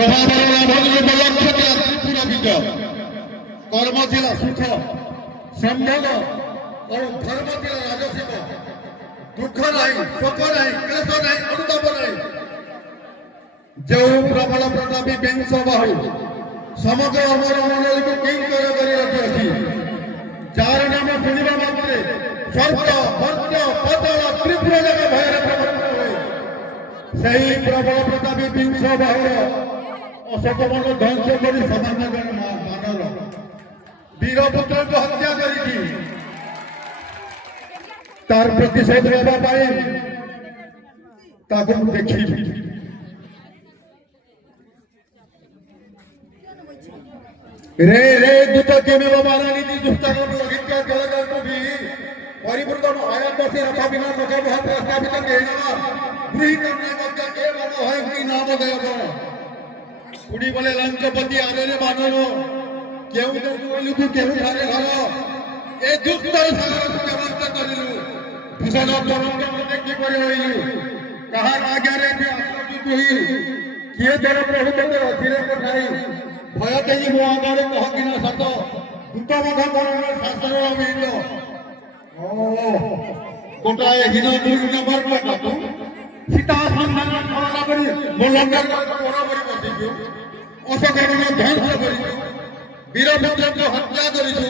ପ୍ରଭାବର ଲାଭ ଲକ୍ଷ୍ୟ ଥିଲା ତ୍ରିପୁରା ବିଜୟ କର୍ମ ଥିଲା ସୁଖ ସମ୍ଭୋଗ ଏବଂ ଧର୍ମ ଥିଲା ରାଜସିକ ଦୁଃଖ ନାହିଁ ଶୋକ ନାହିଁ କ୍ଲେଶ ନାହିଁ ଅନୁତାପ ନାହିଁ। ଯେଉଁ ପ୍ରବଳ ପ୍ରତାପୀ ବେଂଶ ବାହୁ ସମଗ୍ର ଅମର ମଣ୍ଡଳୀକୁ କିଙ୍କର କରି ରଖିଅଛି, ଯାହାର ନାମ ଶୁଣିବା ମାତ୍ରେ ସ୍ୱର୍ଗ ମର୍ତ୍ତ୍ୟ ପାତାଳ ତ୍ରିପୁରା ଯାକ ଭୟରେ ପ୍ରବର୍ତ୍ତିତ ହୁଏ, ସେହି ପ୍ରବଳ ପ୍ରତାପୀ ବିଂଶ ବାହୁର ଅଶୋକବନ ଧ୍ୱଂସ କରି ସାମାନ୍ୟ ମାନର ବୀରପୁତ୍ରଙ୍କୁ ହତ୍ୟା କରିଛି। ତାର ପ୍ରତିଶୋଧ ନେବା ପାଇଁ ତାକୁ ମୁଁ ଦେଖିବି। रे रे दूत केमेव मारानीति दुष्टागम लगित्या जलगल्पभि परिवृतम आयातस्य रथा विना सखा वह प्रस्तावित केनवा गृहीतम्य मध्य के मम है कि नामधेय उड़ी बोले लंचपति आरे रे बानव केउ तो बोलु तू केउ घरे घर ए दुष्टर सागर तू केवंत करिलु भीषण तरंग मते की परि होइलु कहा आज्ञा रे तू तुही किए तेर प्रभु तते अधीरे पठाई भय तेजी मो आगे कह कि ना सत दूत मध करण शास्त्र मिल ओ गोटाए हिन दुर्ग नंबर तू सीता सन्धान खरना करी मो लंका बराबरी बसिछु अशोकवन ध्वंस करिछु वीरपुत्र को हत्या करिछु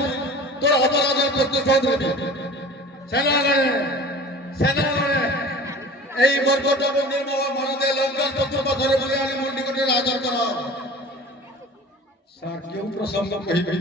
तोर अपराध प्रतिशोध देबी। सेना এই মর্কট নির্মম মরদে লঙ্কার পক্ষ পথরে বলে আনি মন্ডি কোটে রাজার করা। কেউ প্রসঙ্গ কহিবে